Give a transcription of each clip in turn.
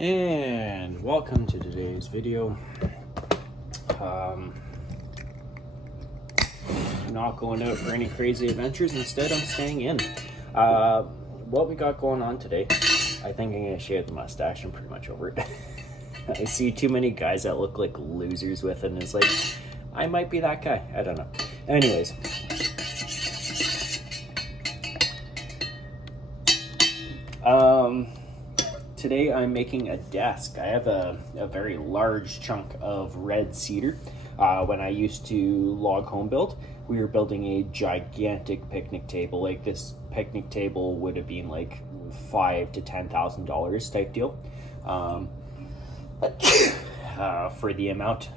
And welcome to today's video. Not going out for any crazy adventures, instead I'm staying in. What we got going on today, I think I'm gonna shave the mustache. I'm pretty much over it. I see too many guys that look like losers with it, and it's like, I might be that guy, I don't know. Anyways, today I'm making a desk. I have a very large chunk of red cedar. When I used to log home build, we were building a gigantic picnic table. Like, this picnic table would have been like $5,000 to $10,000 type deal. For the amount,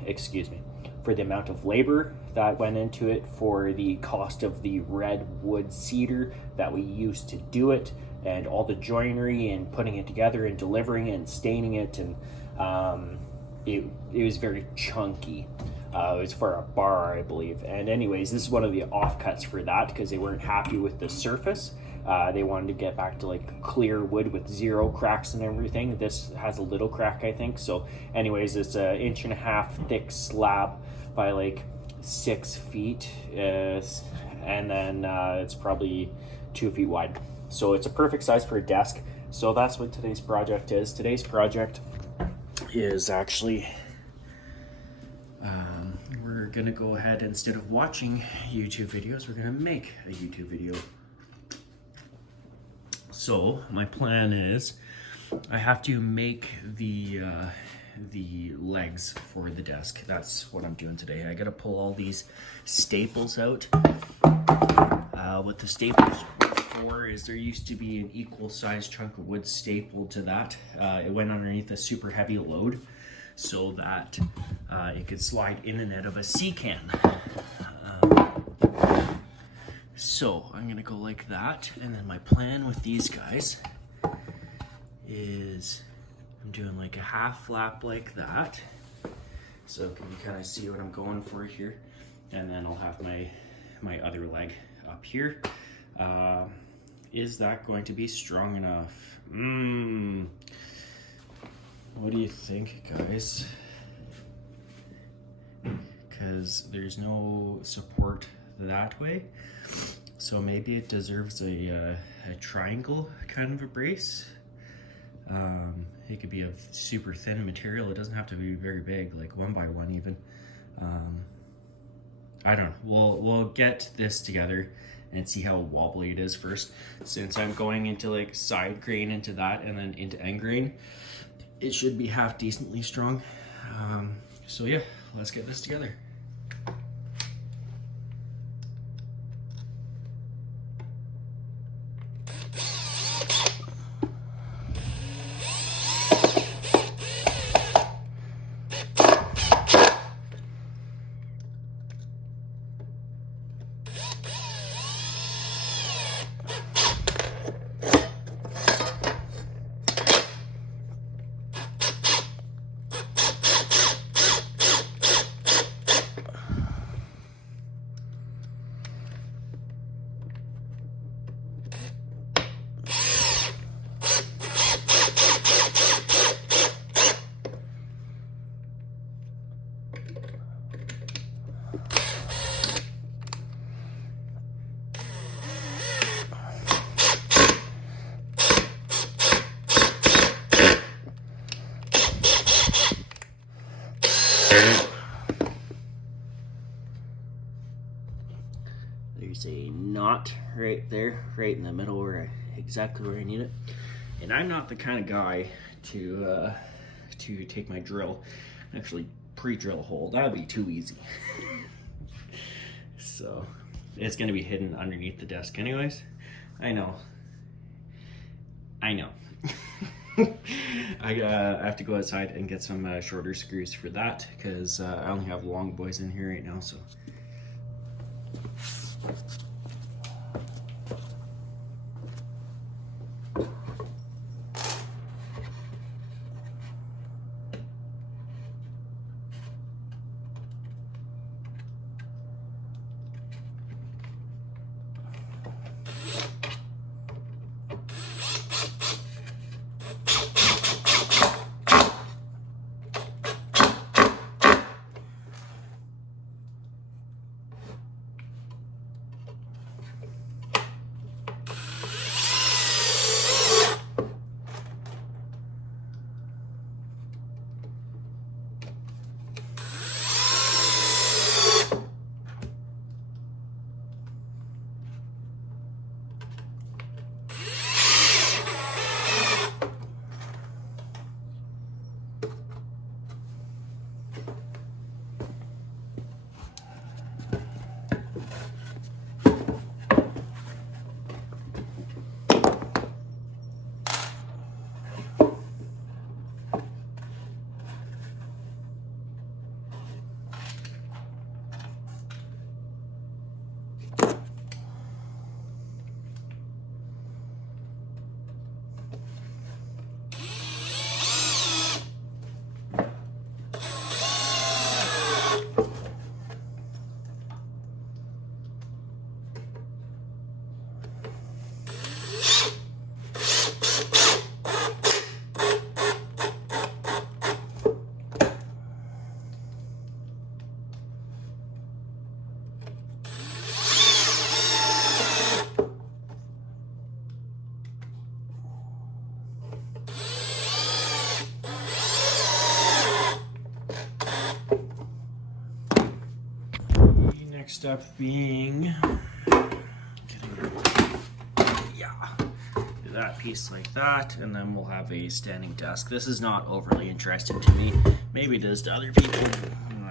for the amount of labor that went into it, for the cost of the red wood cedar that we used to do it, and all the joinery and putting it together and delivering it and staining it, and it was very chunky. It was for a bar, I believe. And anyways, this is one of the offcuts for that, because they weren't happy with the surface. They wanted to get back to like clear wood with zero cracks and everything. This has a little crack, I think. So anyways, it's an 1.5 inch thick slab by like 6 feet, and then it's probably 2 feet wide. So it's a perfect size for a desk. So that's what today's project is. Today's project is actually, we're gonna go ahead, instead of watching YouTube videos, we're gonna make a YouTube video. So my plan is, I have to make the legs for the desk. That's what I'm doing today. I gotta pull all these staples out. What the staples for is, there used to be an equal sized chunk of wood stapled to that. It went underneath a super heavy load so that it could slide in and out of a sea can. So I'm gonna go like that, and then my plan with these guys is I'm doing like a half flap like that. So can you kind of see what I'm going for here? And then I'll have my other leg up here. Is that going to be strong enough? What do you think, guys? Because there's no support that way, so maybe it deserves a triangle kind of a brace. It could be a super thin material. It doesn't have to be very big, like 1x1 even. I don't know. We'll get this together and see how wobbly it is first, since I'm going into like side grain into that and then into end grain. It should be half decently strong. So yeah, let's get this together. There's a knot right there, right in the middle, where exactly where I need it. And I'm not the kind of guy to take my drill and actually pre-drill a hole. That would be too easy. So it's going to be hidden underneath the desk anyways. I know. I have to go outside and get some shorter screws for that, because I only have long boys in here right now. So Next up being, do that piece like that, and then we'll have a standing desk. This is not overly interesting to me. Maybe it is to other people.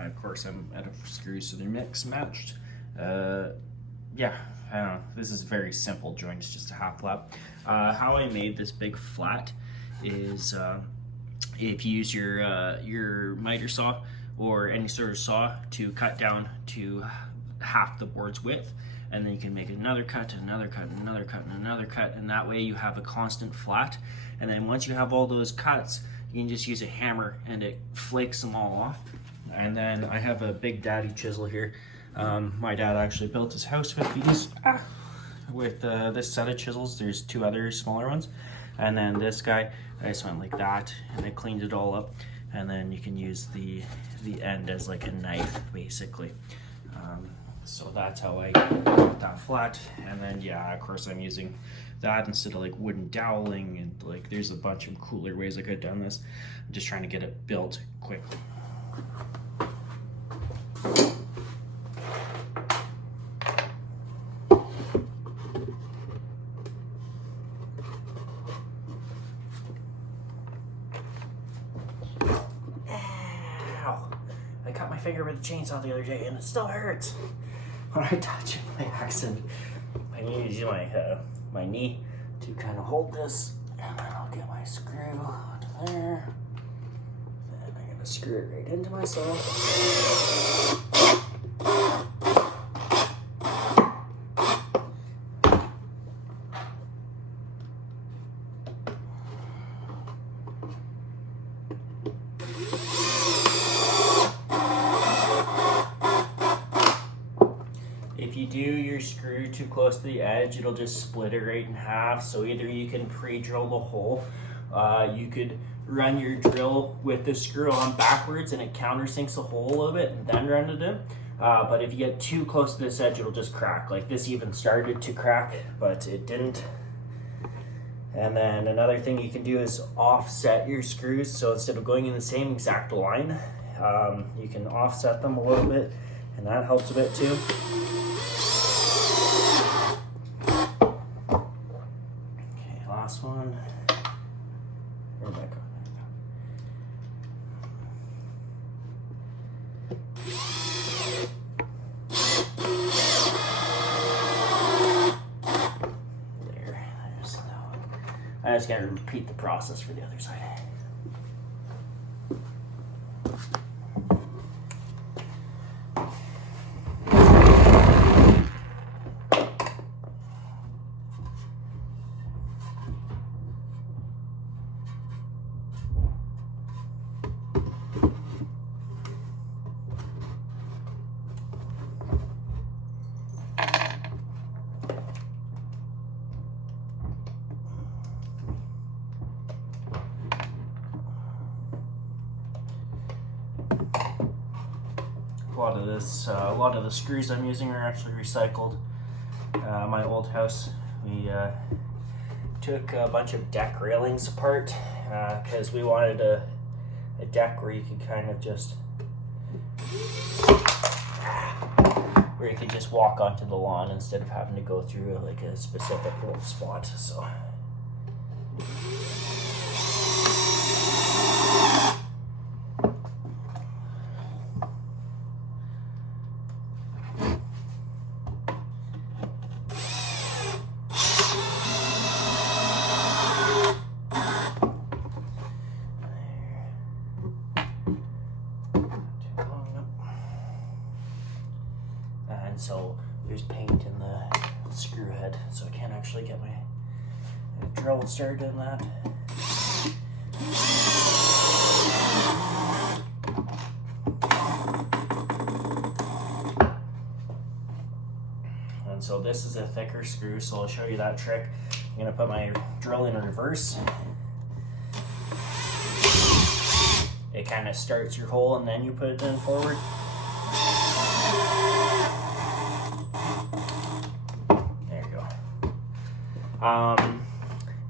Of course, I'm out of screws, so they're matched. Yeah, I don't know. This is very simple joint. It's just a half lap. How I made this big flat is if you use your miter saw or any sort of saw to cut down to half the board's width, and then you can make another cut, another cut, another cut, and another cut, and that way you have a constant flat. And then once you have all those cuts, you can just use a hammer and it flakes them all off. And then I have a big daddy chisel here. My dad actually built his house with these. With this set of chisels, there's two other smaller ones, and then this guy, I just went like that, and I cleaned it all up, and then you can use the end as like a knife, basically. So that's how I got that flat. And then yeah, of course I'm using that instead of like wooden doweling, and like there's a bunch of cooler ways I could have done this. I'm just trying to get it built quickly. Ow. I cut my finger with a chainsaw the other day and it still hurts when I touch it by accident. I need to use my knee to kind of hold this, and then I'll get my screw onto there. Then I'm gonna screw it right into my saw. If you do your screw too close to the edge, it'll just split it right in half. So either you can pre-drill the hole, you could run your drill with the screw on backwards and it countersinks the hole a little bit and then run it in. But if you get too close to this edge, it'll just crack. Like this even started to crack, but it didn't. And then another thing you can do is offset your screws. So instead of going in the same exact line, you can offset them a little bit, and that helps a bit too. Last one. Where'd that go? There's that one. I just gotta repeat the process for the other side. A lot of the screws I'm using are actually recycled. My old house, we took a bunch of deck railings apart because we wanted a deck where you could kind of just walk onto the lawn instead of having to go through like a specific little spot. So. And so there's paint in the screw head, so I can't actually get my drill started in that. And so this is a thicker screw, so I'll show you that trick. I'm gonna put my drill in reverse. It kind of starts your hole and then you put it in forward.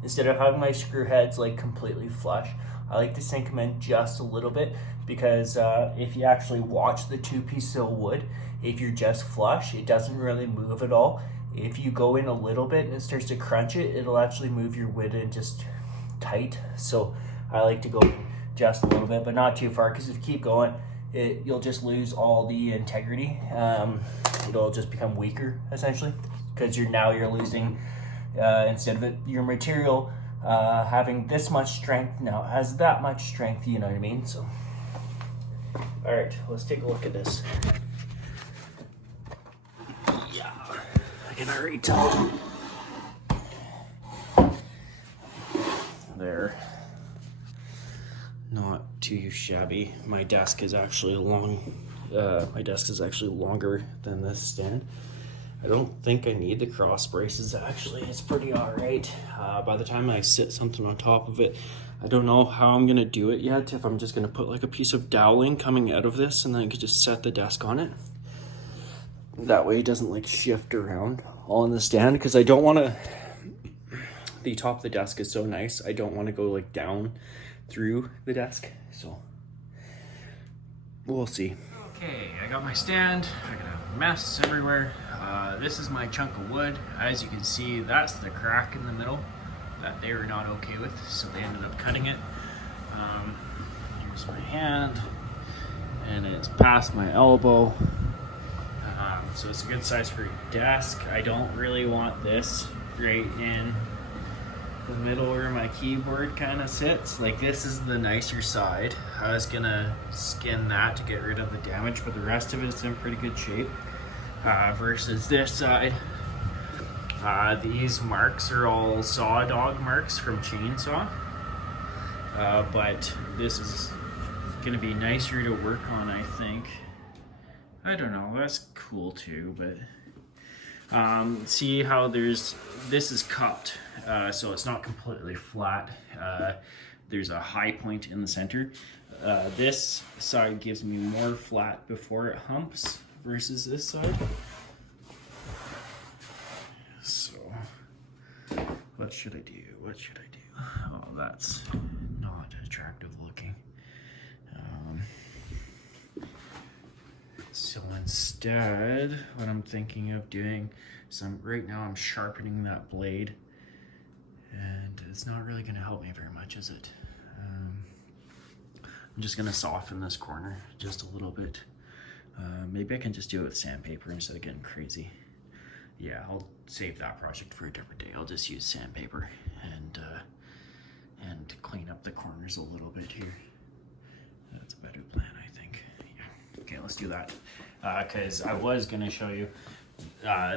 Instead of having my screw heads like completely flush, I like to sink them in just a little bit, because if you actually watch the two pieces of wood, If you're just flush, it doesn't really move at all. If you go in a little bit and it starts to crunch it, it'll actually move your wood in just tight. So I like to go in just a little bit, but not too far, because if you keep going, you'll just lose all the integrity. It'll just become weaker essentially, because you're losing instead of your material having this much strength, now it has that much strength. You know what I mean? So, all right, let's take a look at this. Yeah, I can already tell. There. Not too shabby. My desk is actually longer than this stand. I don't think I need the cross braces. Actually, it's pretty all right. By the time I sit something on top of it, I don't know how I'm gonna do it yet. If I'm just gonna put like a piece of doweling coming out of this, and then I could just set the desk on it. That way it doesn't like shift around all in the stand, because I don't want to. The top of the desk is so nice. I don't want to go like down through the desk, so we'll see. Okay, I got my stand. I got a mess everywhere. This is my chunk of wood. As you can see, that's the crack in the middle that they were not okay with, so they ended up cutting it. Here's my hand, and it's past my elbow. So it's a good size for your desk. I don't really want this right in the middle where my keyboard kind of sits. Like, this is the nicer side. I was gonna skin that to get rid of the damage, but the rest of it is in pretty good shape. Versus this side, these marks are all saw dog marks from chainsaw, but this is gonna be nicer to work on, I think. I don't know, that's cool too, but see how this is cupped, so it's not completely flat. There's a high point in the center. This side gives me more flat before it humps versus this side. So what should I do? Oh, that's not attractive looking. So instead, what I'm thinking of doing is right now I'm sharpening that blade, and it's not really going to help me very much, is it? I'm just going to soften this corner just a little bit. Maybe I can just do it with sandpaper instead of getting crazy. Yeah, I'll save that project for a different day. I'll just use sandpaper and clean up the corners a little bit here. That's a better plan, I think. Yeah. Okay, let's do that. Because I was going to show you,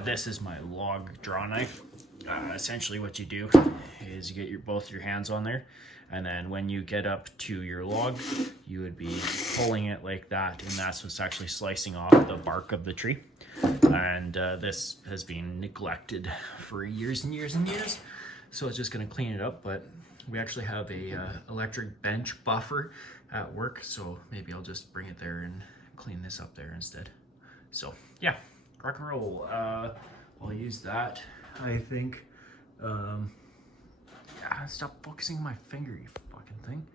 this is my log draw knife. Essentially what you do is you get both your hands on there, and then when you get up to your log, you would be pulling it like that, and that's what's actually slicing off the bark of the tree. And this has been neglected for years and years and years, so it's just going to clean it up. But we actually have a electric bench buffer at work, so maybe I'll just bring it there and clean this up there instead. So yeah, rock and roll. I'll use that, I think. Stop focusing my finger, you fucking thing.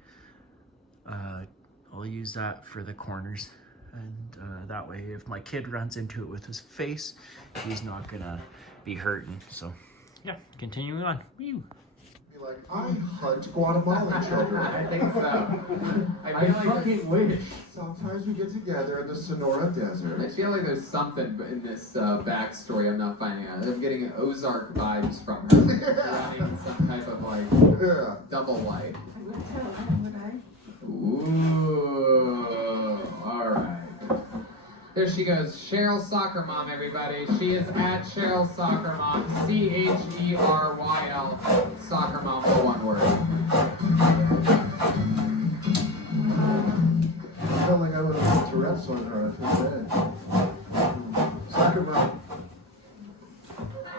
I'll use that for the corners, and that way if my kid runs into it with his face, he's not gonna be hurting. So yeah, continuing on. Woo. Like, I hunt Guatemalan children. I think so. I fucking wish. Sometimes we get together in the Sonora Desert. I feel like there's something in this backstory I'm not finding out. I'm getting Ozark vibes from her. Running some type of like double life. Ooh, alright. There she goes, Cheryl Soccer Mom, everybody. She is at Cheryl Soccer Mom, CHERYL Soccer Mom, for one word. I felt like I would have put Tourette's on her. I feel bad. Soccer Mom.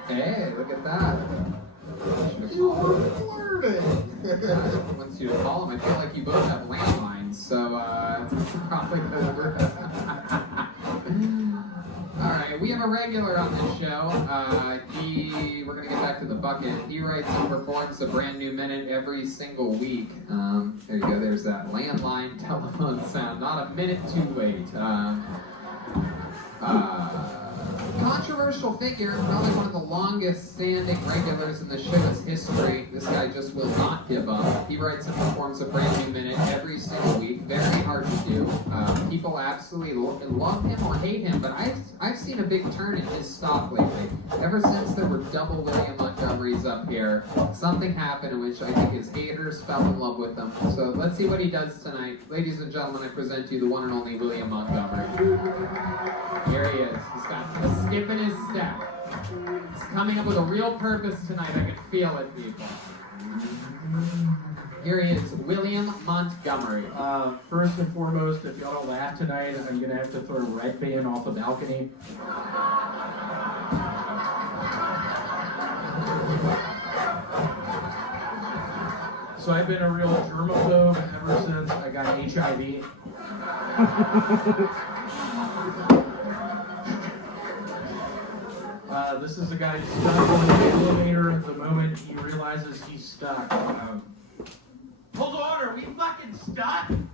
Hey, look at that. You were flirting. Once you call them, I feel like you both have landlines, so it's probably good. Alright, we have a regular on this show. We're going to get back to the bucket. He writes and performs a brand new minute every single week. There you go, there's that landline telephone sound. Not a minute too late. Controversial figure, probably one of the longest standing regulars in the show's history. This guy just will not give up. He writes and performs a brand new minute every single week. Very hard to do. People absolutely love him or hate him, but I've seen a big turn in his stock lately. Ever since there were double William Montgomerys up here, something happened in which I think his haters fell in love with him. So let's see what he does tonight. Ladies and gentlemen, I present to you the one and only William Montgomery. Here he is. He's got a skip in his step. He's coming up with a real purpose tonight. I can feel it, people. Here he is, William Montgomery. First and foremost, if y'all don't laugh tonight, I'm going to have to throw Red Band off a balcony. So I've been a real germaphobe ever since I got HIV. This is a guy stuck on the elevator the moment he realizes he's stuck. Hold on, are we fucking stuck? Did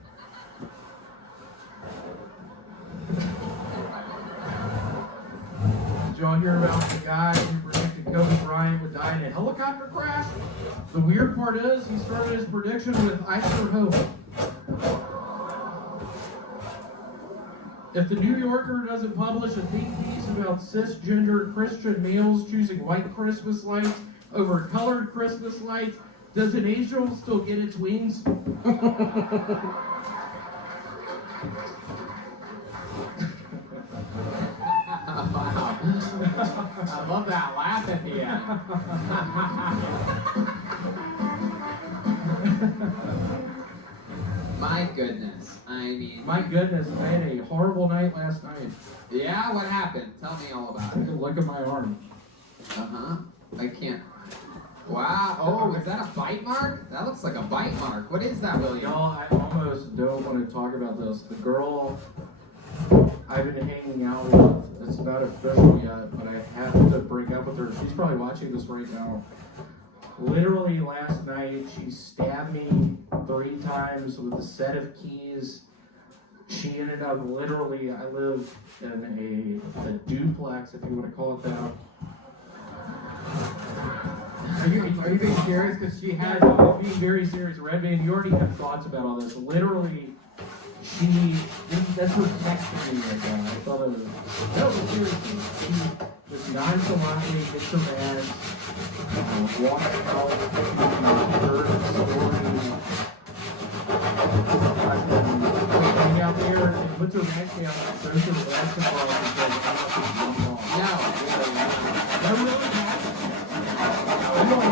y'all hear about the guy who predicted Kobe Bryant would die in a helicopter crash? The weird part is he started his prediction with "I sure hope." If the New Yorker doesn't publish a think piece about cisgender Christian males choosing white Christmas lights over colored Christmas lights, does an angel still get its wings? Wow. I love that laugh at the end. My goodness. I mean... My goodness, I had a horrible night last night. Yeah, what happened? Tell me all about it. Look at my arm. Uh-huh. I can't... Wow. Oh, is that a bite mark? That looks like a bite mark. What is that, William? Y'all, I almost don't want to talk about this. The girl I've been hanging out with, it's not official yet, but I have to break up with her. She's probably watching this right now. Literally last night, she stabbed me 3 times with a set of keys. She ended up literally, I live in a duplex, if you want to call it that. Are you being serious? Because she had... I'm being very serious. Red Band, you already have thoughts about all this. Literally, that's her texting me right now. I thought it was... No, but seriously, she just nonchalantly hits her man, walks out, third story, hang out there, and puts her back down, throws her basketball, and says, No. that really happened. I'm going to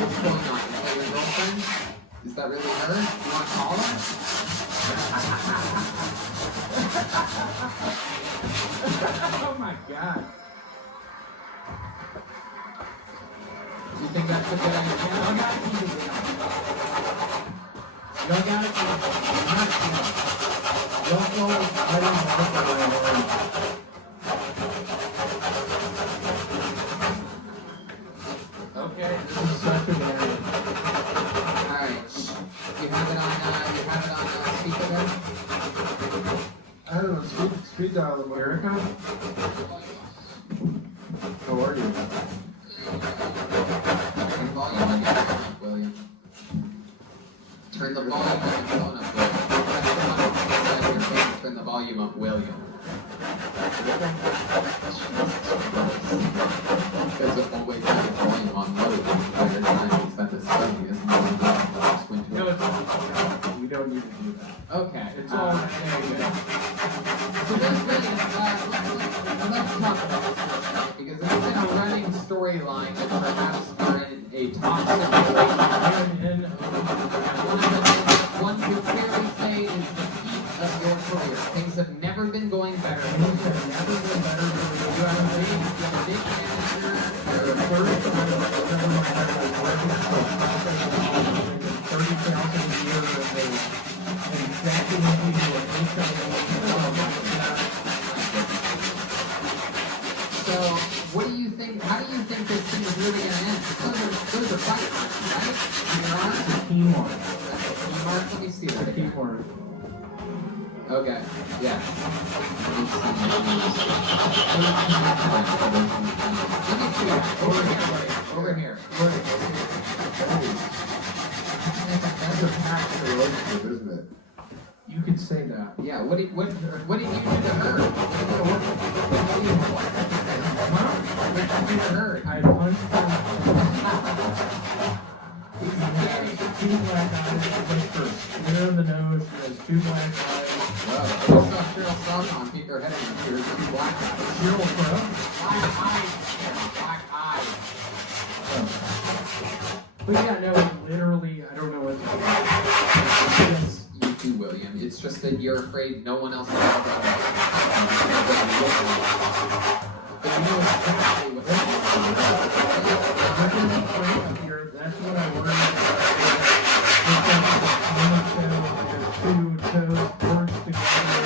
What's going on? Is that your girlfriend? Is that really her? You want to call her? Oh my God. Do you think that's a good idea? Y'all got to keep it down. Y'all got to keep it down. Y'all know I don't have to. Okay, this is such a matter. Alright. You have it on speaker there? I had it on speed dial in my Erica? How are you? Turn the volume on your phone up, William. Turn the volume on your phone up, William. Turn the volume up, William. There's a one way to turn the volume on low the entire time is that the study isn't going to No, it's not. We don't need to do that. Okay. It's all very good. So let's talk about this for a second, because it's been a running storyline that perhaps we're in a toxic relationship. One could clearly say is the peak of your career. Things have never been going better. Things have never been better than You have a big manager. the first time I've ever had a working for $30,000 a year and exactly what we do at So, what do you think? How do you think this thing is really going to end? Those are fight marks, right? In your arms? teamwork. Mark, let me see that Keep again. more. Okay, yeah. Let me see that. Over here, buddy. Over here. That's a packed relationship, isn't it? You could say that. Yeah, what did you do to her? What did you do to her? I punched him. Two black eyes. Clear in the nose. She has two black eyes. Wow, I saw Cheryl Song peek her head in. There's two black eyes. Cheryl Crow? Black eyes, Cheryl. Black eyes. But yeah, no, literally, I don't know what to Yes, you do, William. It's just that you're afraid no one else will know about it. But you know exactly what here. That's what I worry about. Two toes works together.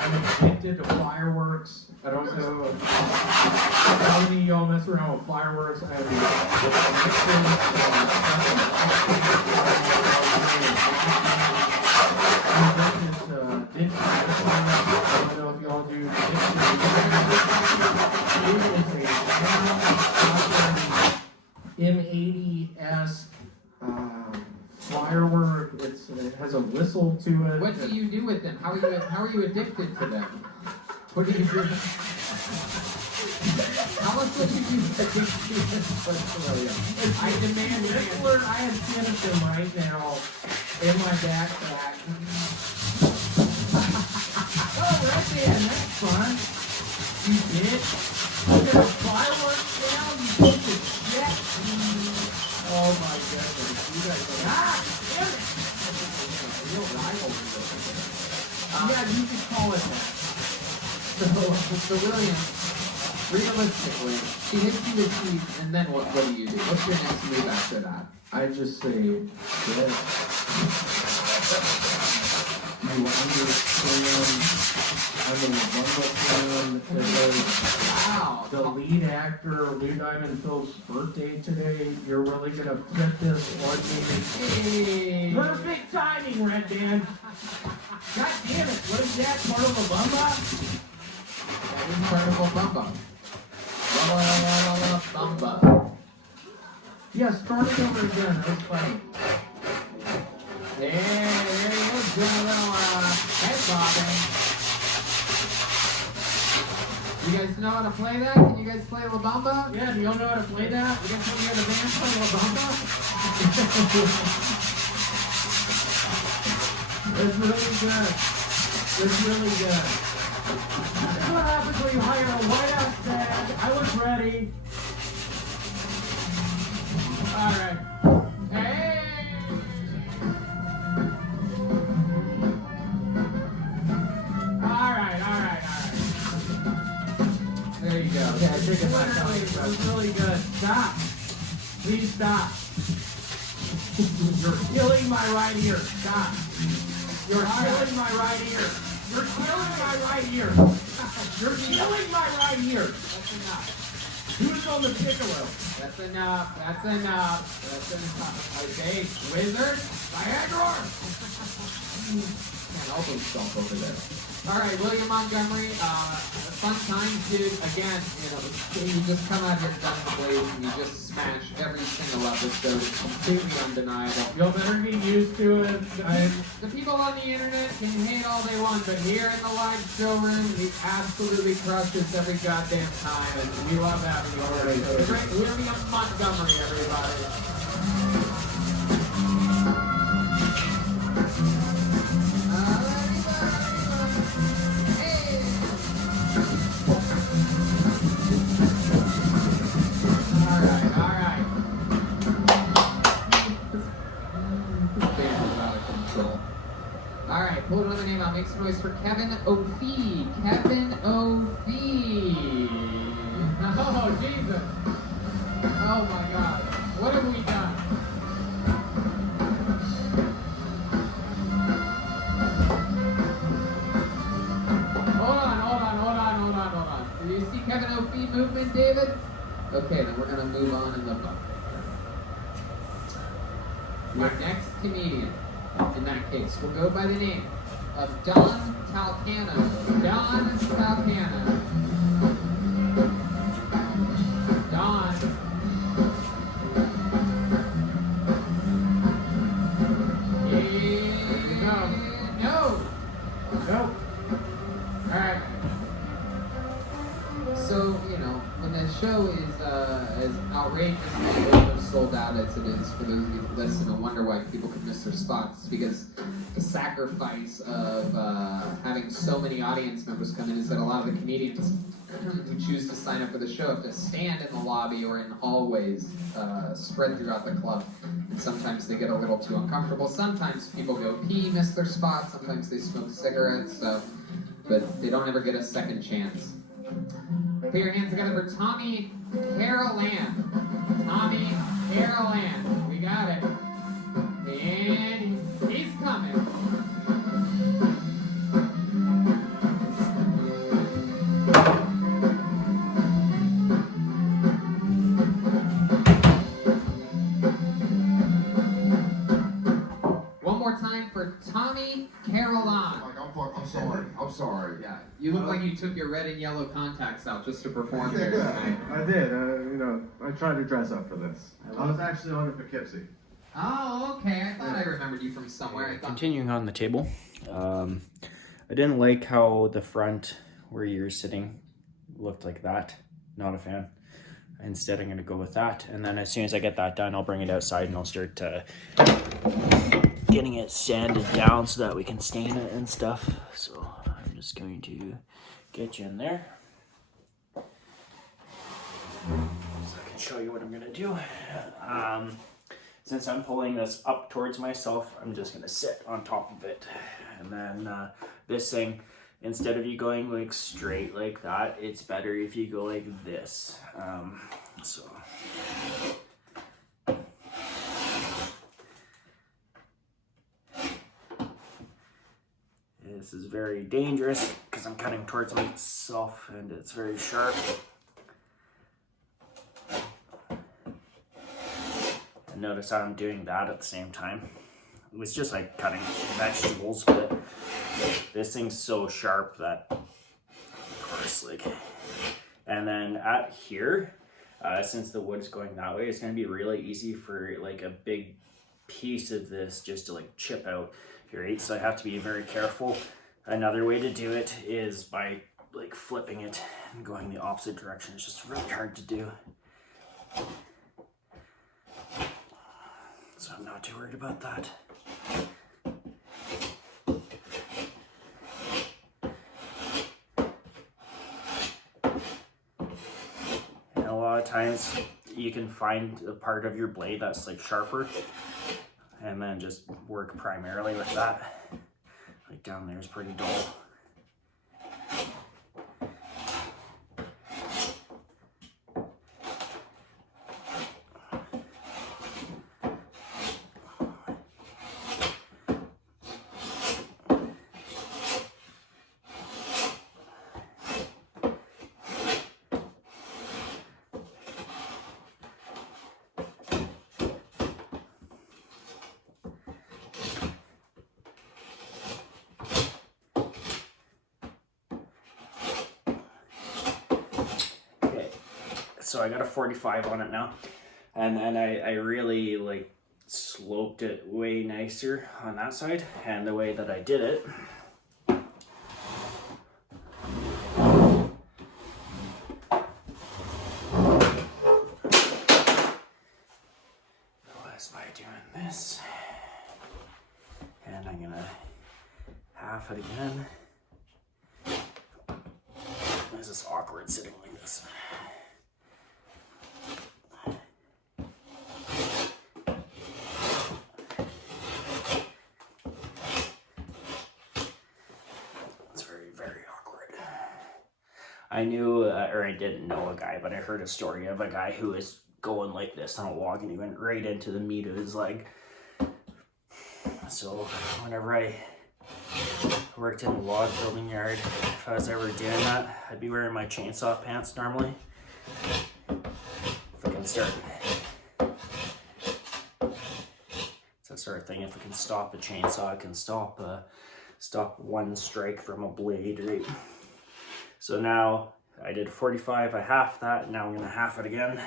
I'm addicted to fireworks. I don't know how many of y'all mess around with fireworks. I have I don't know if y'all do M80S firework. It has a whistle to it. What do you do with them? How are you addicted to them? What do you do? How much would you be addicted to this? I demand an answer. I have 10 of them right now in my backpack. Oh, right there. That's fun. You did? Look at the fireworks down. You put the jet. Oh my goodness. You guys are damn it. Real rivalry. Yeah, you could call it that. So William, realistically, she hits you with teeth, and then what do you do? What's your next move after that? I just say, yes. You understand, I'm a Lumba fan. Wow. The lead actor, Lou Diamond Phillips' birthday today. You're really going to put this on me. Hey. Perfect timing, Red Band. God damn it. What is that? Part of a Lumba? That is part of a bumba. Bumba. Yeah, start it over again. That's funny. There he is, doing a little head bobbing. You guys know how to play that? Can you guys play La Bamba? Yeah, do y'all know how to play that? You guys want to hear the band play La Bamba? It's really good. It's really good. That's what happens when you hire a White House band. I was ready. Alright. Hey! Alright. There you go. Yeah, take it back down. It was really good. Stop. Please stop. You're killing my right ear. Stop. You're killing my right ear. You're killing my right ear. You're killing my right ear. That's enough. Who's on the piccolo? That's enough. Okay, wizard, Viagra! Can't help himself over there. Alright, William Montgomery, fun times, dude. Again, you just come out here guns blazing, and you just smash every single episode. It's completely undeniable. Y'all better get used to it. The people on the internet can hate all they want, but here in the live showroom, he absolutely crushes every goddamn time, and we love having you already. Great William Montgomery, everybody. Alright. Alright, pull another name out. Make some noise for Kevin O'Fee. Kevin O'Fee. Oh, Jesus. Oh, my God. What have we done? Hold on. Do you see Kevin O'Fee movement, David? Okay, then we're going to move on in the book. Our next comedian In that case, we'll go by the name of Don Talcana. Don Talcana. Don. No. Nope. Alright. So, you know, when the show is as outrageous and sold out as it is, for those of you who listen and wonder why people can miss their spots, it's because the sacrifice of having so many audience members come in is that a lot of the comedians who choose to sign up for the show have to stand in the lobby or in hallways spread throughout the club. And sometimes they get a little too uncomfortable. Sometimes people go pee, miss their spot. Sometimes they smoke cigarettes. But they don't ever get a second chance. Put your hands together for Tommy Carolan. Tommy Carolan. We got it. And he's coming. One more time for Tommy Carolan. I'm sorry. Yeah, you look like you took your red and yellow contacts out just to perform here tonight. I did. I tried to dress up for this. I was actually on to Poughkeepsie. Oh, okay. I thought I remembered you from somewhere. I thought... Continuing on the table, I didn't like how the front where you're sitting looked like that. Not a fan. Instead, I'm going to go with that. And then as soon as I get that done, I'll bring it outside and I'll start getting it sanded down so that we can stain it and stuff. So I'm just going to get you in there so I can show you what I'm going to do. Since I'm pulling this up towards myself, I'm just going to sit on top of it. And then this thing, instead of you going like straight like that, it's better if you go like this. So this is very dangerous because I'm cutting towards myself and it's very sharp. And notice how I'm doing that at the same time. It was just like cutting vegetables, but this thing's so sharp that, of course, like, and then at here, since the wood's going that way, it's going to be really easy for like a big piece of this just to like chip out. Right? So I have to be very careful. Another way to do it is by like flipping it and going the opposite direction. It's just really hard to do. So I'm not too worried about that. And a lot of times you can find a part of your blade that's like sharper and then just work primarily with that. Like down there is pretty dull. So I got a 45 on it now, and then I really like sloped it way nicer on that side, and the way that I did it was by doing this, and I'm gonna half it again. This is awkward sitting like this. I knew, or I didn't know a guy, but I heard a story of a guy who was going like this on a log and he went right into the meat of his leg. So whenever I worked in the log building yard, if I was ever doing that, I'd be wearing my chainsaw pants normally. If I can start. So sort of thing. If I can stop a chainsaw, I can stop one strike from a blade, right? So now I did 45, I halved that, now I'm gonna half it again.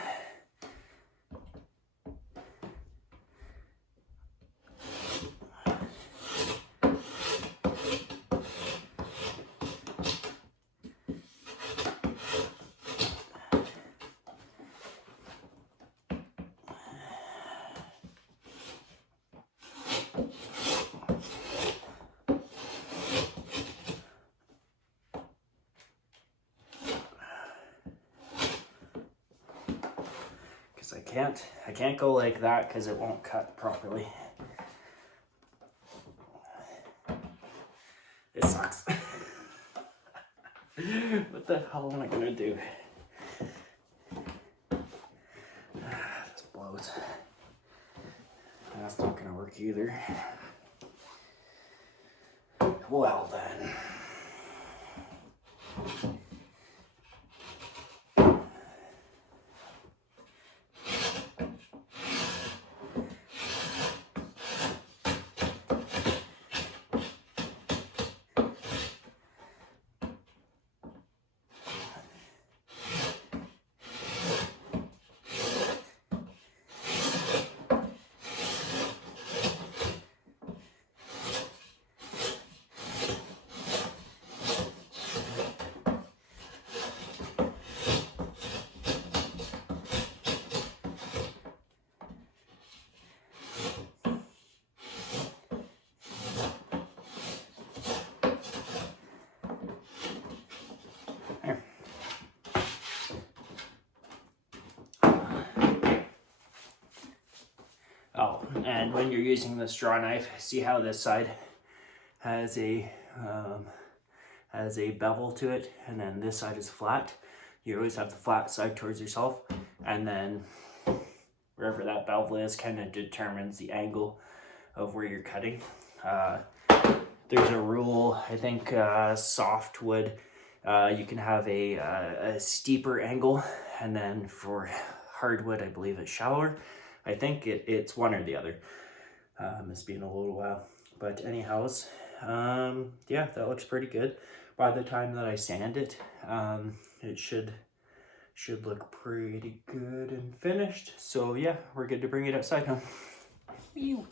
I can't go like that because it won't cut properly. It sucks. What the hell am I gonna do? This blows. That's not gonna work either. Well then. Oh, and when you're using the straw knife, see how this side has a bevel to it, and then this side is flat. You always have the flat side towards yourself, and then wherever that bevel is kind of determines the angle of where you're cutting. There's a rule, I think softwood, you can have a steeper angle, and then for hardwood, I believe it's shallower. I think it's one or the other. It's been a little while. But anyhows, yeah, that looks pretty good. By the time that I sand it, it should look pretty good and finished. So yeah, we're good to bring it outside now. Ew.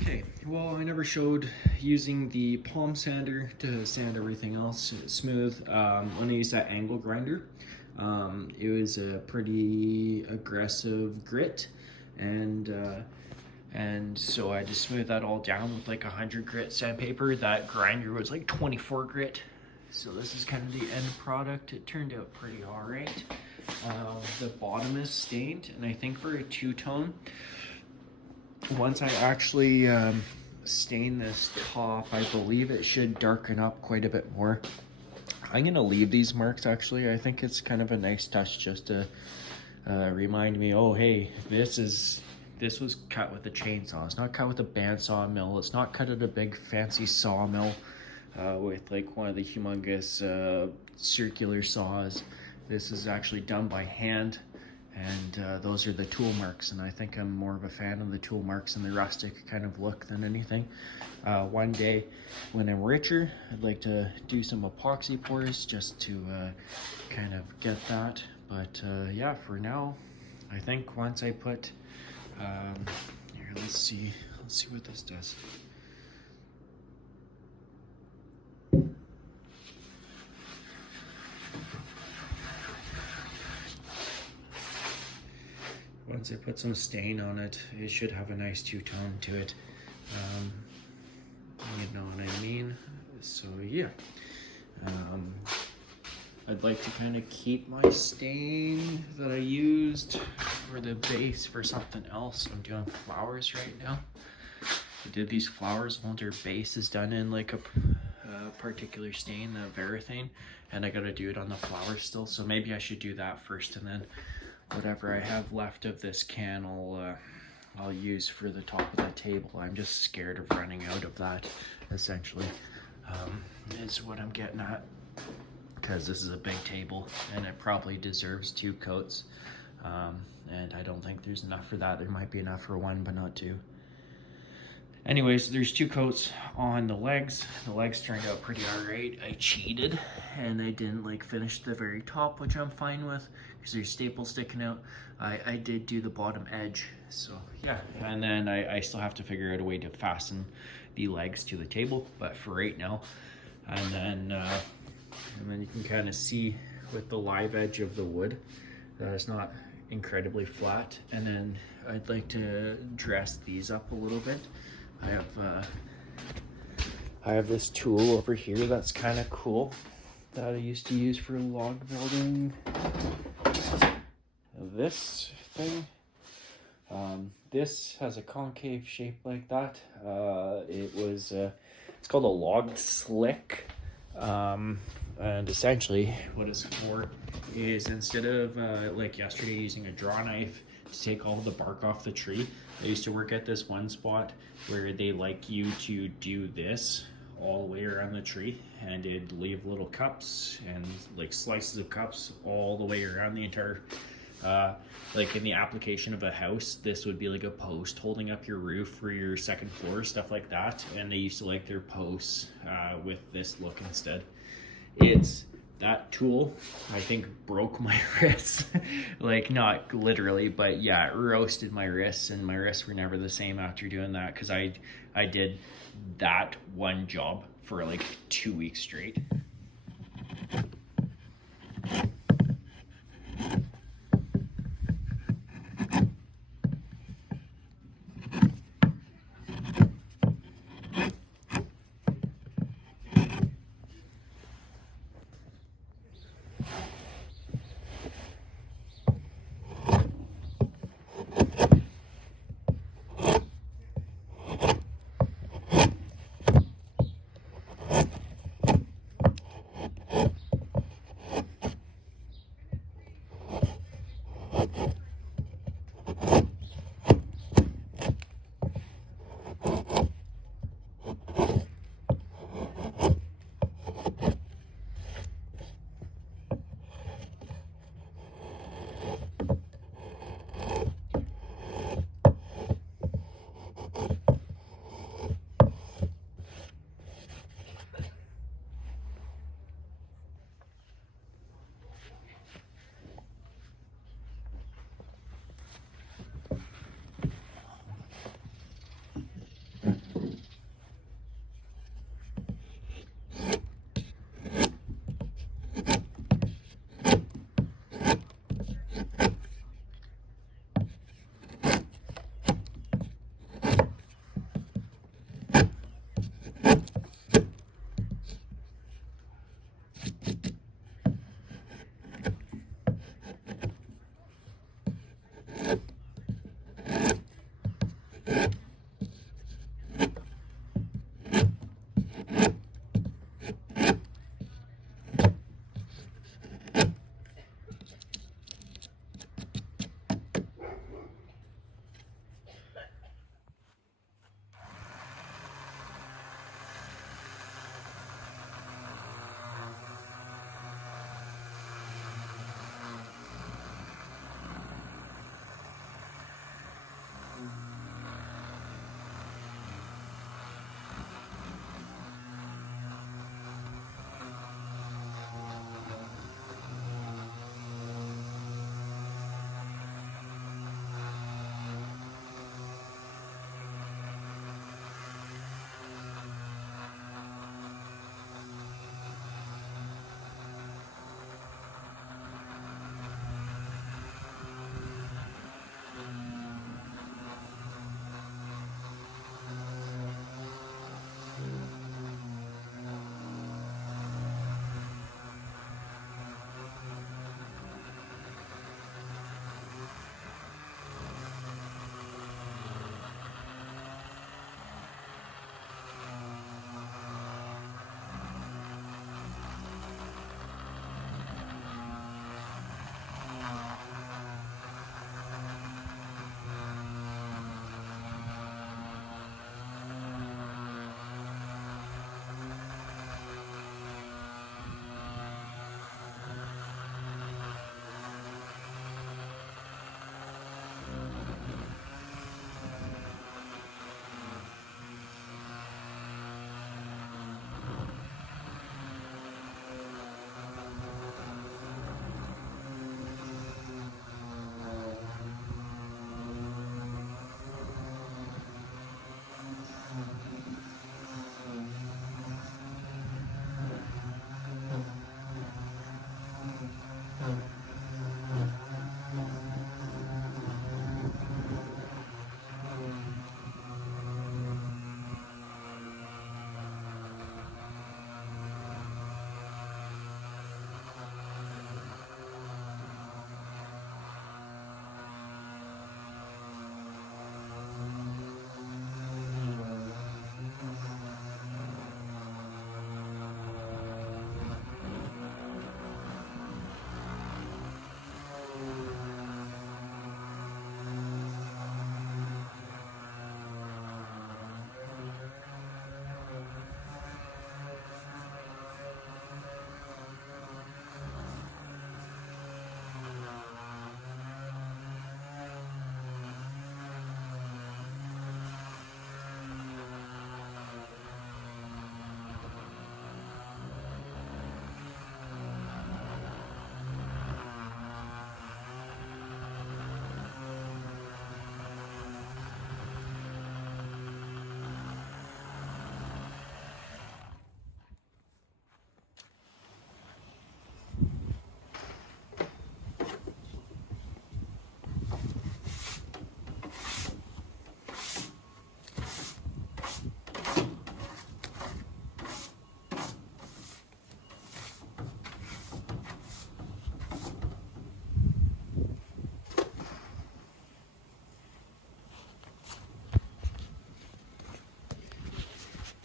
Okay, well, I never showed using the palm sander to sand everything else smooth. When I used that angle grinder, it was a pretty aggressive grit, and so I just smoothed that all down with like 100 grit sandpaper. That grinder was like 24 grit. So this is kind of the end product. It turned out pretty all right. The bottom is stained, and I think for a two-tone, once I actually stain this top, I believe it should darken up quite a bit more. I'm gonna leave these marks actually. I think it's kind of a nice touch just to remind me, oh hey, this was cut with a chainsaw. It's not cut with a bandsaw mill. It's not cut at a big fancy sawmill with like one of the humongous circular saws. This is actually done by hand, and those are the tool marks, and I think I'm more of a fan of the tool marks and the rustic kind of look than anything. One day when I'm richer, I'd like to do some epoxy pours just to kind of get that, but yeah, for now, I think once I put here, let's see what this does. Once I I put some stain on it. It should have a nice two-tone to it. You know what I mean? So yeah. I'd like to kind of keep my stain that I used for the base for something else. I'm doing flowers right now. I did these flowers. Once their base is done in like a particular stain, the varathane, and I gotta do it on the flowers still. So maybe I should do that first, and then whatever I have left of this can I'll use for the top of the table. I'm just scared of running out of that, essentially, is what I'm getting at. Because this is a big table and it probably deserves 2 coats, and I don't think there's enough for that. There might be enough for 1 but not 2. Anyways, there's 2 coats on the legs. The legs turned out pretty alright. I cheated and I didn't like finish the very top, which I'm fine with because there's staples sticking out. I did do the bottom edge, so yeah. And then I still have to figure out a way to fasten the legs to the table, but for right now. And then you can kind of see with the live edge of the wood that it's not incredibly flat. And then I'd like to dress these up a little bit. I have this tool over here that's kind of cool that I used to use for log building. This thing. This has a concave shape like that. It's called a log slick. And essentially what it's for is, instead of like yesterday using a draw knife to take all the bark off the tree, I used to work at this one spot where they like you to do this all the way around the tree, and it'd leave little cups and like slices of cups all the way around the entire like in the application of a house. This would be like a post holding up your roof for your second floor, stuff like that. And they used to like their posts with this look instead. That tool, I think, broke my wrists. Like, not literally, but yeah, it roasted my wrists, and my wrists were never the same after doing that, because I did that one job for like 2 weeks straight.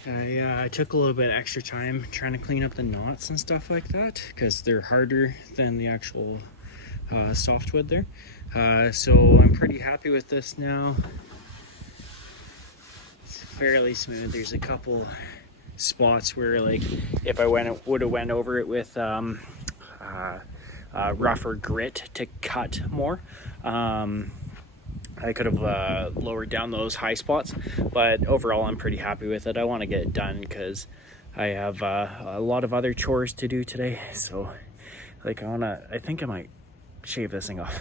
I took a little bit extra time trying to clean up the knots and stuff like that because they're harder than the actual softwood there. So I'm pretty happy with this now. It's fairly smooth. There's a couple spots where, like, if I would have went over it with rougher grit to cut more, I could have lowered down those high spots, but overall I'm pretty happy with it. I want to get it done because I have a lot of other chores to do today. So, like, I think I might shave this thing off.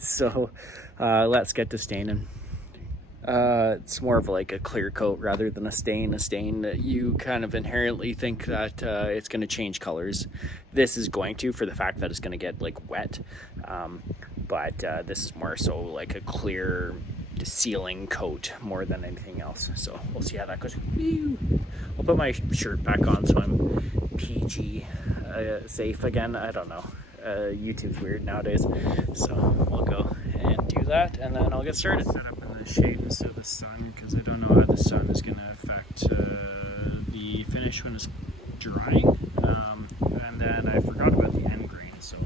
So let's get to staining. It's more of like a clear coat rather than a stain. A stain that you kind of inherently think that it's going to change colors. This is going to, for the fact that it's going to get like wet. But this is more so like a clear sealing coat more than anything else. So we'll see how that goes. I'll put my shirt back on so I'm PG safe again. I don't know. YouTube's weird nowadays. So we'll go and do that and then I'll get started. Set up in the shade instead of the sun because I don't know how the sun is going to affect the finish when it's drying. And then I forgot about the end grain, so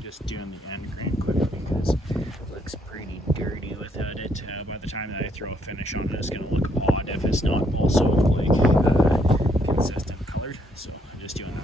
just doing the end grain quickly because it looks pretty dirty without it. By the time that I throw a finish on it, it's going to look odd if it's not also like consistent colored. So I'm just doing that.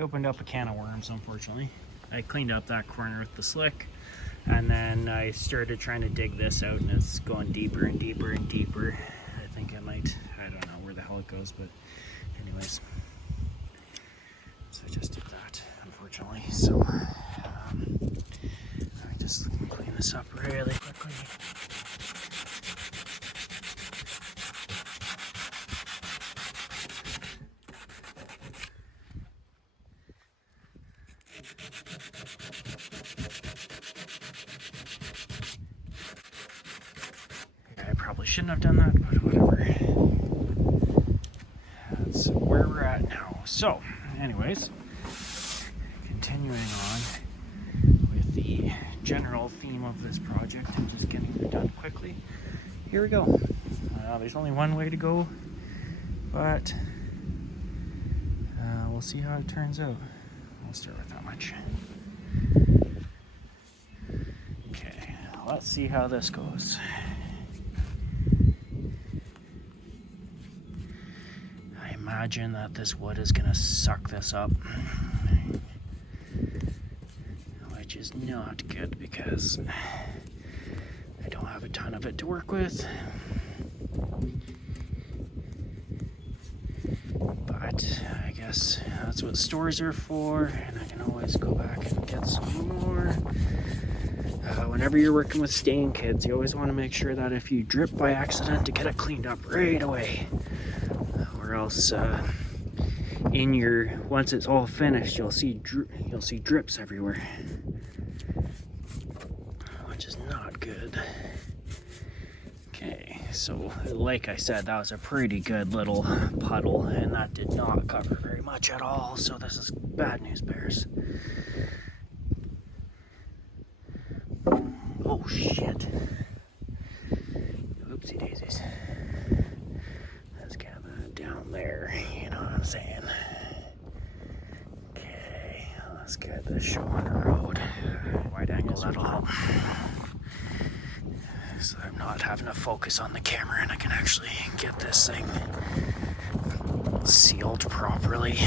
Opened up a can of worms, unfortunately. I cleaned up that corner with the slick and then I started trying to dig this out and it's going deeper and deeper and deeper. I think I don't know where the hell it goes, but anyways, so I just did that, unfortunately. So I just clean this up really quickly. Probably shouldn't have done that, but whatever. That's where we're at now. So, anyways, continuing on with the general theme of this project and just getting it done quickly. Here we go. There's only one way to go, but we'll see how it turns out. I'll start with that much. Okay, let's see how this goes. Imagine that this wood is going to suck this up, which is not good because I don't have a ton of it to work with, but I guess that's what stores are for, and I can always go back and get some more. Whenever you're working with stain, kids, you always want to make sure that if you drip by accident to get it cleaned up right away. Or else once it's all finished, you'll see drips everywhere, which is not good. Okay, so like I said, that was a pretty good little puddle and that did not cover very much at all, so this is bad news bears. Oh shit, oopsie daisies. Let's get that down there, you know. get this show on the road. Wide angle, that'll help. So I'm not having to focus on the camera and I can actually get this thing sealed properly.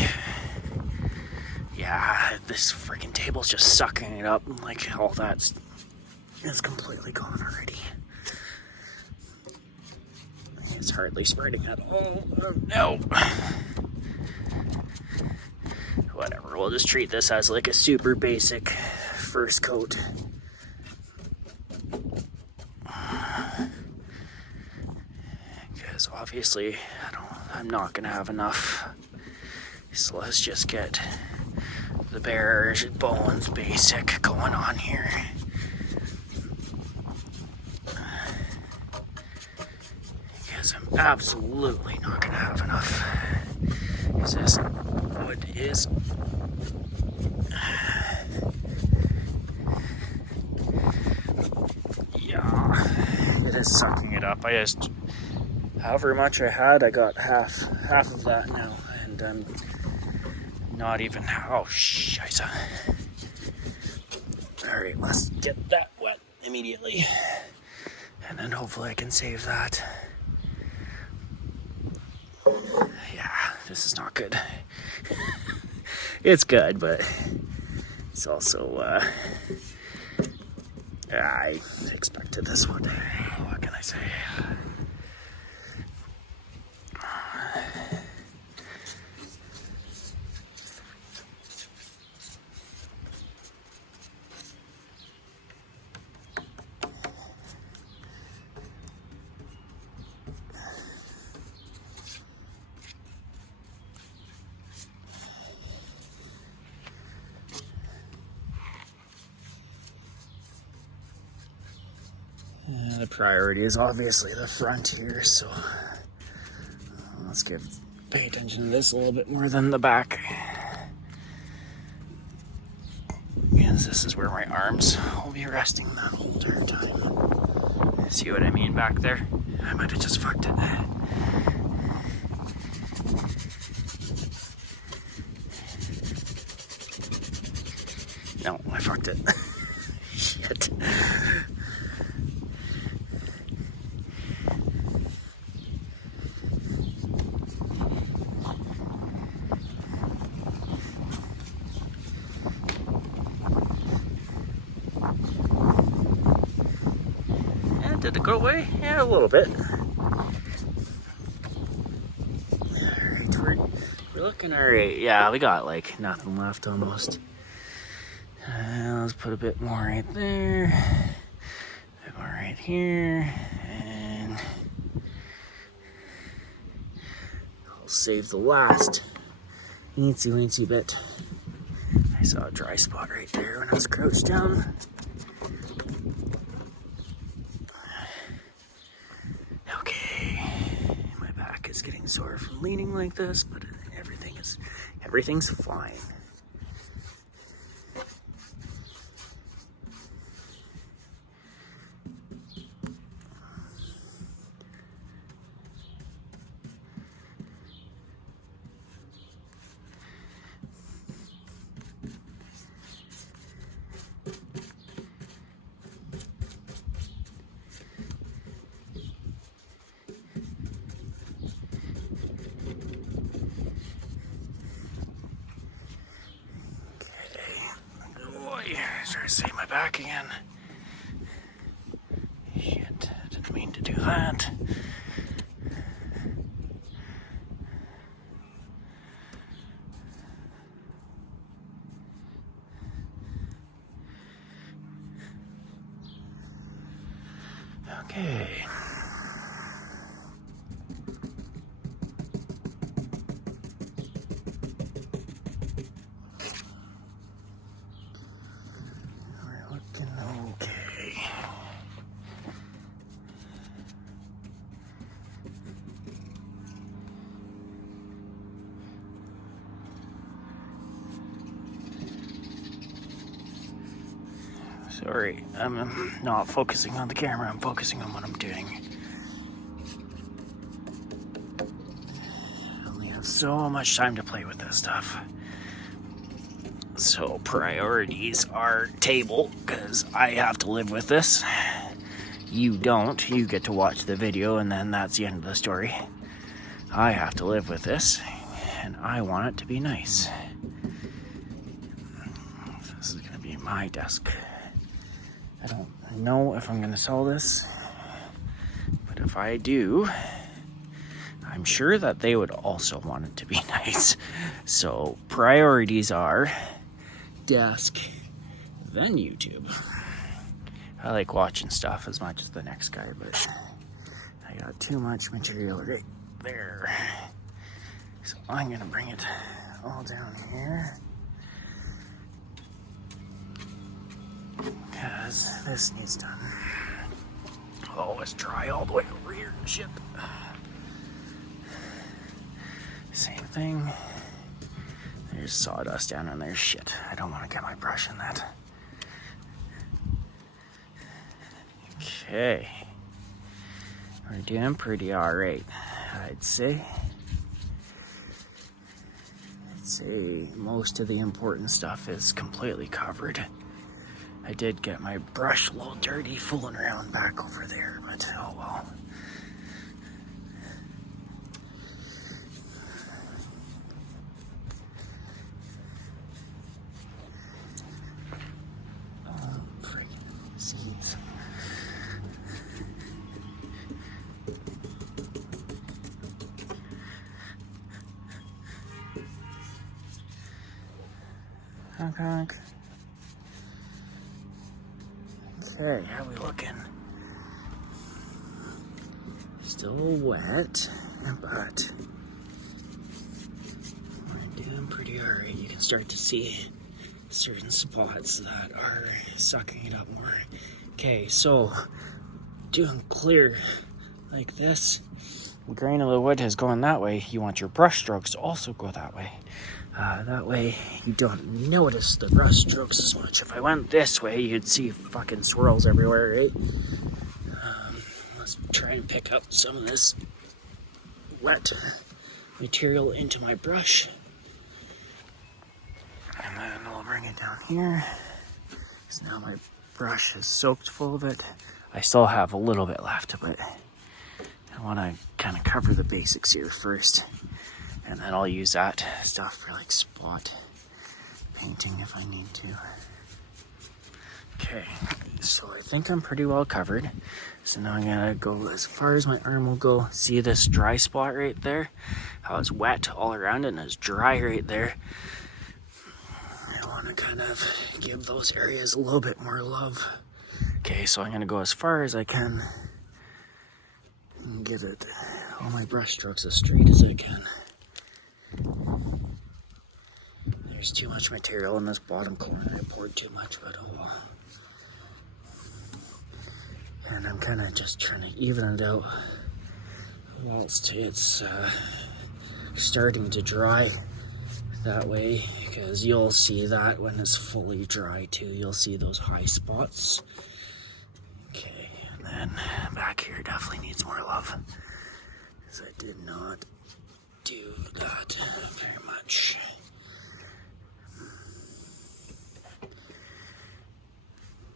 Yeah, this freaking table's just sucking it up. Like, all that's is completely gone already. It's hardly spreading at all. Oh, no. Whatever, we'll just treat this as like a super basic first coat. Because obviously I'm not gonna have enough. So let's just get the bare bones basic going on here. Because I'm absolutely not gonna have enough. Because this wood is it is sucking it up. However much I had, I got half of that now, and not even. Oh, scheisse. All right, let's get that wet immediately, and then hopefully I can save that. Yeah, this is not good. It's good, but it's also. I expected this one. What can I say? The priority is obviously the front here, so let's pay attention to this a little bit more than the back. Because this is where my arms will be resting the whole entire time. See what I mean back there? I might have just fucked it. No, I fucked it. Shit. Did it go away? Yeah, a little bit. Alright, we're looking alright. Yeah, we got like nothing left almost. Let's put a bit more right there. A bit more right here. And I'll save the last eensy weensy bit. I saw a dry spot right there when I was crouched down. Is getting sore from leaning like this, but everything's fine. Try to save my back again. Shit, didn't mean to do that. Okay. Sorry, I'm not focusing on the camera, I'm focusing on what I'm doing. I only have so much time to play with this stuff. So priorities are table, because I have to live with this. You don't. You get to watch the video and then that's the end of the story. I have to live with this, and I want it to be nice. This is going to be my desk. I don't know if I'm going to sell this, but if I do, I'm sure that they would also want it to be nice. So priorities are desk, then YouTube. I like watching stuff as much as the next guy, but I got too much material right there. So I'm gonna bring it all down here, because this needs done. Oh, it's dry all the way over here. Shit. Same thing. There's sawdust down in there. Shit, I don't want to get my brush in that. Okay. We're doing pretty alright, I'd say. I'd say most of the important stuff is completely covered. I did get my brush a little dirty fooling around back over there, but oh well. Friggin' seeds. Honk, honk. Okay, how we looking? Still wet, but we're doing pretty alright. You can start to see certain spots that are sucking it up more. Okay, so doing clear like this. The grain of the wood is going that way. You want your brush strokes to also go that way. That way you don't notice the brush strokes as much. If I went this way, you'd see fucking swirls everywhere, right? Let's try and pick up some of this wet material into my brush. And then I'll bring it down here. So now my brush is soaked full of it. I still have a little bit left, but I want to kind of cover the basics here first. And then I'll use that stuff for like spot painting if I need to. Okay, so I think I'm pretty well covered. So now I'm gonna go as far as my arm will go. See this dry spot right there? How it's wet all around it and it's dry right there. I wanna kind of give those areas a little bit more love. Okay, so I'm gonna go as far as I can and give it all my brush strokes as straight as I can. There's too much material in this bottom corner. I poured too much, but oh well. And I'm kind of just trying to even it out whilst it's starting to dry that way, because you'll see that when it's fully dry too. You'll see those high spots. Okay, and then back here definitely needs more love, because I did not do that very much.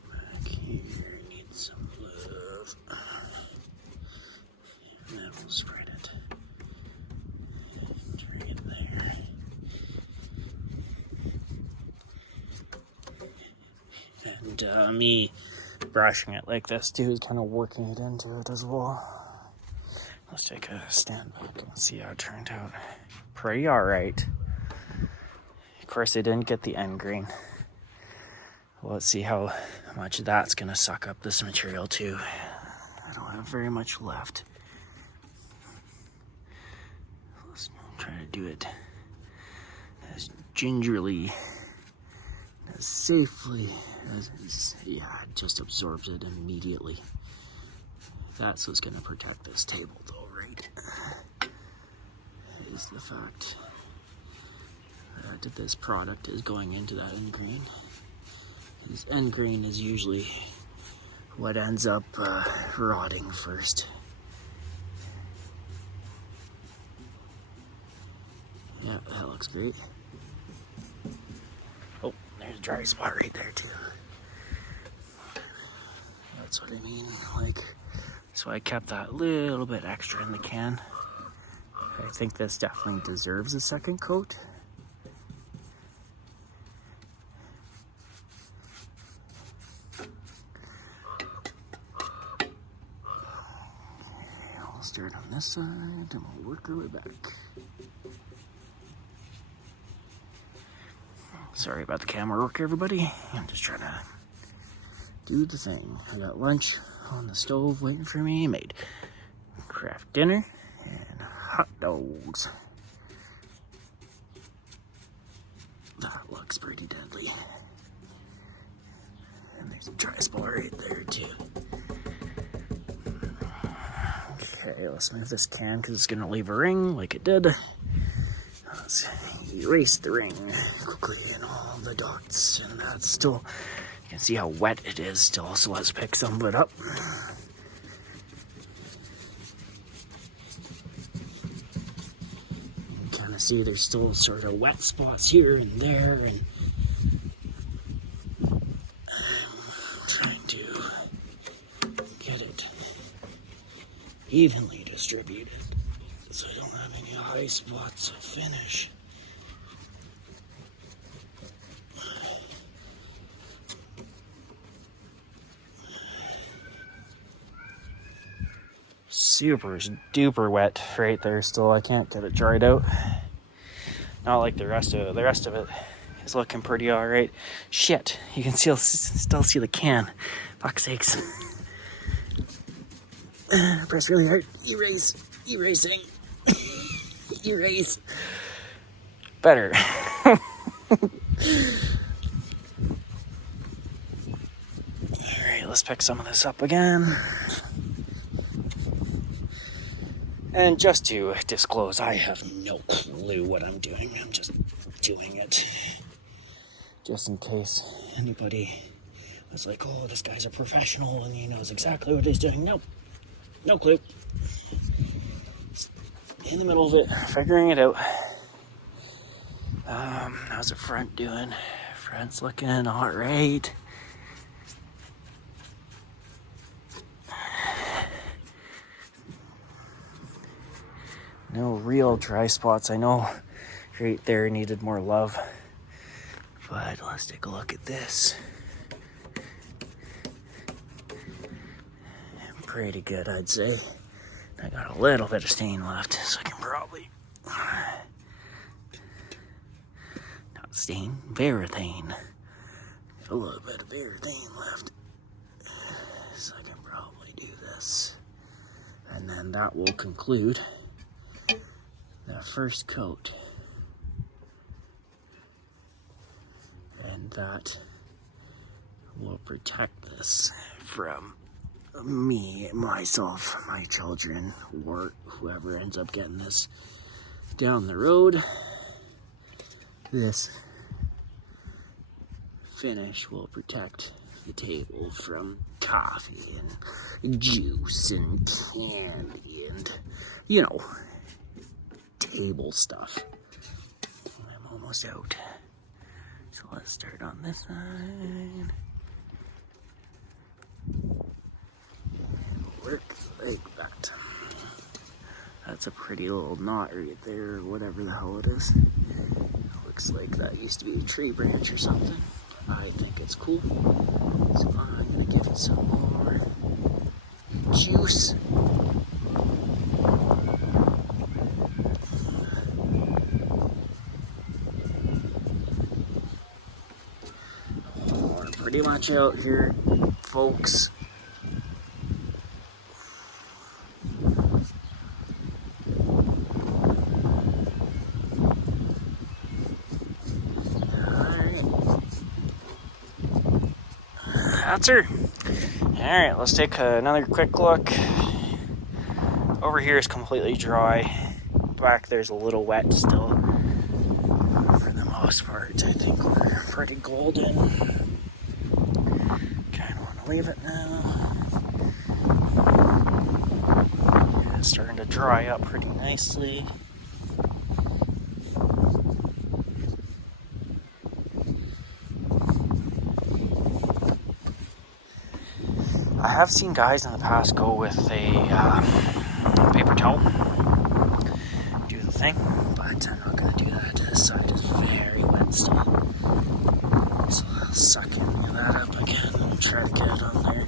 Back here needs some love. And then we'll spread it. And right there. And me brushing it like this too is kind of working it into it as well. Let's take a stand back and see how it turned out. Pretty alright. Of course, I didn't get the end grain. Well, let's see how much that's gonna suck up this material too. I don't have very much left. Let's try to do it as gingerly, as safely as, yeah, it just absorbs it immediately. That's what's gonna protect this table though, right? Is the fact that this product is going into that end grain. This end grain is usually what ends up rotting first. Yeah, that looks great. Oh, dry spot right there too. That's what I mean. Like, so I kept that little bit extra in the can. I think this definitely deserves a second coat. I'll start on this side and we'll work our way back. Sorry about the camera work, everybody. I'm just trying to do the thing. I got lunch on the stove waiting for me. Made craft dinner and hot dogs. That looks pretty deadly. And there's a dry spot right there too. Okay, let's move this can because it's gonna leave a ring like it did. Let's erase the ring quickly and all the dots, and that's still, you can see how wet it is still, so let's pick some of it up. You can kind of see there's still sort of wet spots here and there, and I'm trying to get it evenly distributed so I don't have any high spots of finish. Super duper wet right there still. I can't get it dried out. Not like the rest of it. The rest of it is looking pretty alright. Shit, you can still see the can. Fuck's sakes. Press really hard. Erase. Erasing. Erase. Better. Alright, let's pick some of this up again. And just to disclose, I have no clue what I'm doing. I'm just doing it. Just in case anybody was like, oh, this guy's a professional and he knows exactly what he's doing. Nope. No clue. In the middle of it, figuring it out. How's the front doing? Front's looking alright. No real dry spots. I know right there needed more love. But let's take a look at this. Pretty good, I'd say. I got a little bit of stain left, so I can probably... Not stain, Varathane. A little bit of Varathane left. So I can probably do this. And then that will conclude the first coat. And that will protect this from me, myself, my children, or whoever ends up getting this down the road. This finish will protect the table from coffee and juice and candy and, you know, table stuff. I'm almost out. So let's start on this side. Work like that. That's a pretty little knot right there, or whatever the hell it is. Looks like that used to be a tree branch or something. I think it's cool. So I'm gonna give it some more juice. We're pretty much out here, folks. That's her. Alright, let's take another quick look. Over here is completely dry. Back there's a little wet still. For the most part, I think we're pretty golden. Kind of want to leave it now. Yeah, it's starting to dry up pretty nicely. I have seen guys in the past go with a paper towel, do the thing, but I'm not going to do that. This side is very wet still. So I'll suck any of that up again and try to get it on there.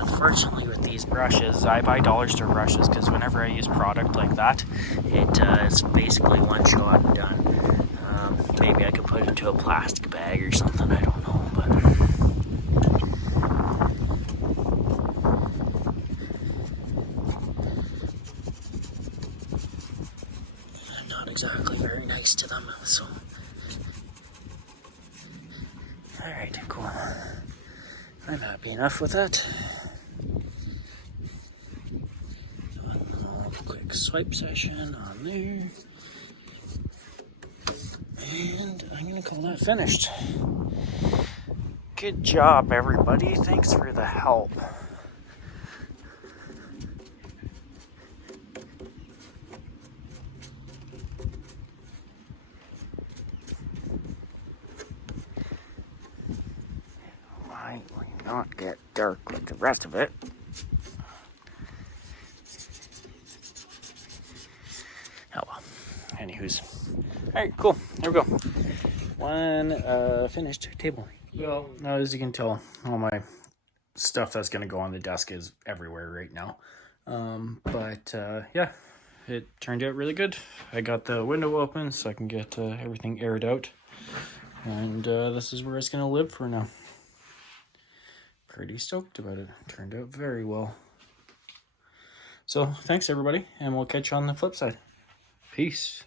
Unfortunately, with these brushes, I buy dollar store brushes because whenever I use product like that, it's basically one shot and done. Maybe I could put it into a plastic bag or something, I don't know, but I'm not exactly very nice to them, so. Alright, cool. I'm happy enough with that. A quick swipe session on there. And I'm going to call that finished. Good job, everybody. Thanks for the help. Why will you not get dark like the rest of it? Oh well. Anywho's. Alright, cool. There we go. One finished table. Well, now as you can tell, all my stuff that's going to go on the desk is everywhere right now. Yeah, it turned out really good. I got the window open so I can get everything aired out. And this is where it's going to live for now. Pretty stoked about it. Turned out very well. So, thanks everybody, and we'll catch you on the flip side. Peace.